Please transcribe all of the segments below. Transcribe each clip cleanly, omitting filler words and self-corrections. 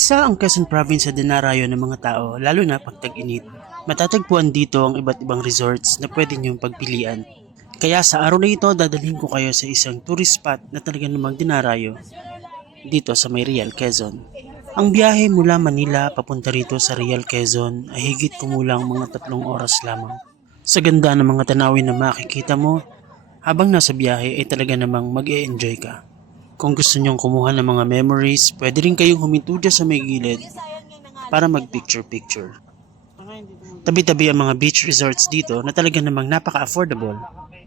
Isa ang Quezon Province sa dinarayo ng mga tao lalo na pag tag-init. Matatagpuan dito ang iba't ibang resorts na pwede niyong pagpilian. Kaya sa araw na ito dadalhin ko kayo sa isang tourist spot na talaga namang dinarayo dito sa may Real Quezon. Ang biyahe mula Manila papunta rito sa Real Quezon ay higit kumulang mga 3 oras lamang. Sa ganda ng mga tanawin na makikita mo, habang nasa biyahe ay talaga namang mag-e-enjoy ka. Kung gusto nyong kumuha ng mga memories, pwede rin kayong huminto dyan sa may gilid para mag-picture-picture. Tabi-tabi ang mga beach resorts dito na talaga namang napaka-affordable.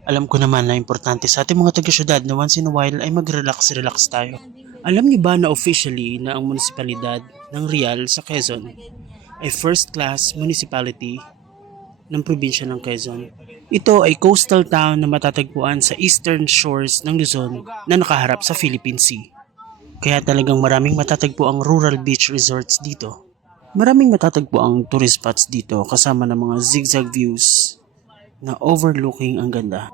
Alam ko naman na importante sa ating mga taga-syudad na once in a while ay mag-relax-relax tayo. Alam niyo ba na officially na ang munisipalidad ng Real sa Quezon ay first class municipality ng probinsya ng Quezon? Ito ay coastal town na matatagpuan sa eastern shores ng Luzon na nakaharap sa Philippine Sea. Kaya talagang maraming matatagpo ang rural beach resorts dito. Maraming matatagpo ang tourist spots dito kasama ng mga zigzag views na overlooking ang ganda.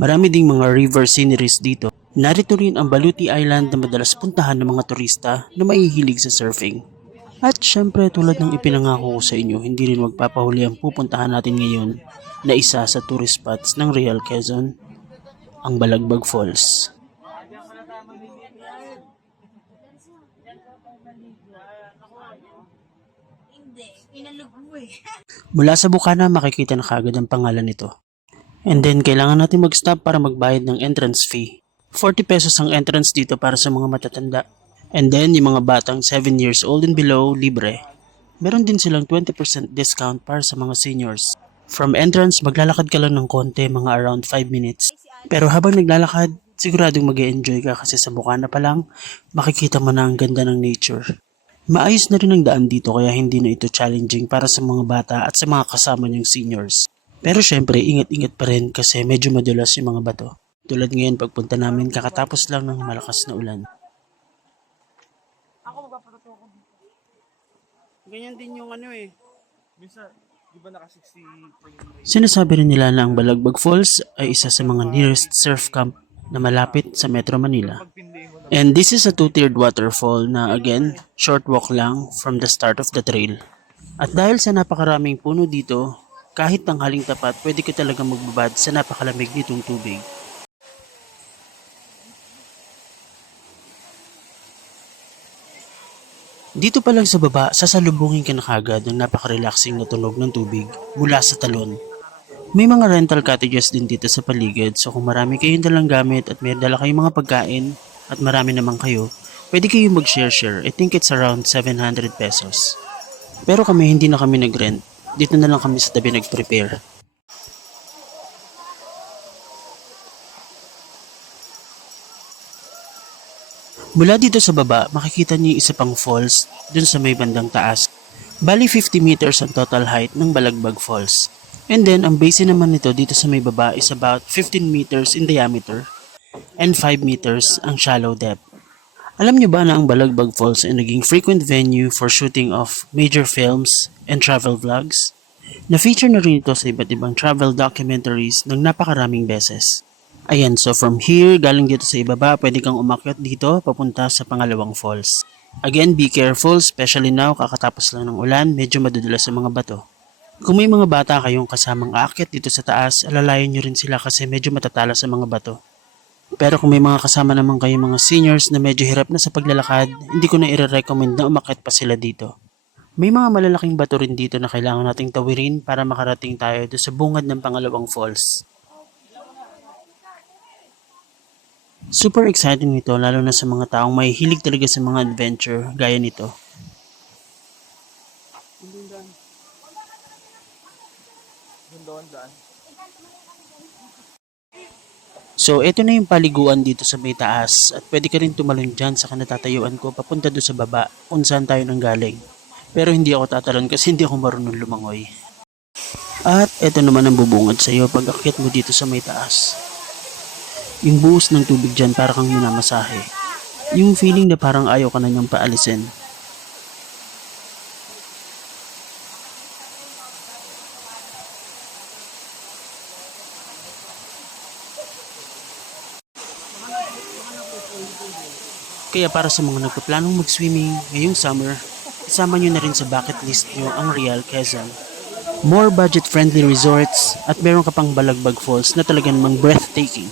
Marami ding mga river sceneries dito. Narito rin ang Baluti Island na madalas puntahan ng mga turista na mahihilig sa surfing. At syempre tulad ng ipinangako ko sa inyo, hindi rin magpapahuli ang pupuntahan natin ngayon na isa sa tourist spots ng Real Quezon, ang Balagbag Falls. Mula sa bukana makikita na kagad ang pangalan nito. And then kailangan natin mag-stop para magbayad ng entrance fee. 40 pesos ang entrance dito para sa mga matatanda. And then yung mga batang 7 years old and below, libre. Meron din silang 20% discount para sa mga seniors. From entrance, maglalakad ka lang ng konti, mga around 5 minutes. Pero habang naglalakad, siguradong mag-e-enjoy ka kasi sa bukana pa lang, makikita mo na ang ganda ng nature. Maayos na rin ang daan dito kaya hindi na ito challenging para sa mga bata at sa mga kasama niyang seniors. Pero syempre, ingat-ingat pa rin kasi medyo madulas yung mga bato. Tulad ngayon pagpunta namin kakatapos lang ng malakas na ulan. Ganyan din yung ano eh. Minsan, di ba naka-60 frame rate? Sinasabi rin nila na ang Balagbag Falls ay isa sa mga nearest surf camp na malapit sa Metro Manila. Pagpindi mo na. And this is a two-tiered waterfall na again, short walk lang from the start of the trail. At dahil sa napakaraming puno dito, kahit tanghaling tapat, pwede ka talaga magbabad sa napakalamig nitong tubig. Dito pa lang sa baba, sasalubungin ka na kagad ng napaka-relaxing na tunog ng tubig mula sa talon. May mga rental cottages din dito sa paligid, so kung marami kayong dalang gamit at may dala kayong mga pagkain at marami naman kayo, pwede kayong mag-share-share. I think it's around 700 pesos. Pero kami hindi na kami nag-rent. Dito na lang kami sa tabi nag-prepare. Mula dito sa baba, makikita niyo yung isa pang falls dun sa may bandang taas. Bali 50 meters ang total height ng Balagbag Falls. And then, ang basin naman nito dito sa may baba is about 15 meters in diameter and 5 meters ang shallow depth. Alam niyo ba na ang Balagbag Falls ay naging frequent venue for shooting of major films and travel vlogs? Na-feature na rin ito sa iba't ibang travel documentaries ng napakaraming beses. Ayan, so from here, galing dito sa ibaba, pwede kang umakyat dito papunta sa pangalawang falls. Again, be careful, especially now, kakatapos lang ng ulan, medyo madudulas sa mga bato. Kung may mga bata kayong kasamang aakyat dito sa taas, alalayan nyo rin sila kasi medyo matatala sa mga bato. Pero kung may mga kasama naman kayong mga seniors na medyo hirap na sa paglalakad, hindi ko na i-recommend na umakyat pa sila dito. May mga malalaking bato rin dito na kailangan nating tawirin para makarating tayo doon sa bungad ng pangalawang falls. Super exciting nito lalo na sa mga taong may hilig talaga sa mga adventure gaya nito. Doon daan. So ito na yung paliguan dito sa may taas at pwede ka rin tumalon dyan sa kanatatayuan ko papunta doon sa baba kung saan tayo nanggaling. Pero hindi ako tatalon kasi hindi ako marunong lumangoy. At ito naman ang bubungad sa iyo pag akyat mo dito sa may taas. Yung buhos ng tubig dyan para kang minamasahe. Yung feeling na parang ayaw ka na niyang paalisin. Kaya para sa mga nagpaplanong mag-swimming ngayong summer, isama nyo na rin sa bucket list nyo ang Real Quezon. More budget-friendly resorts at meron ka pang Balagbag Falls na talagang mang breathtaking.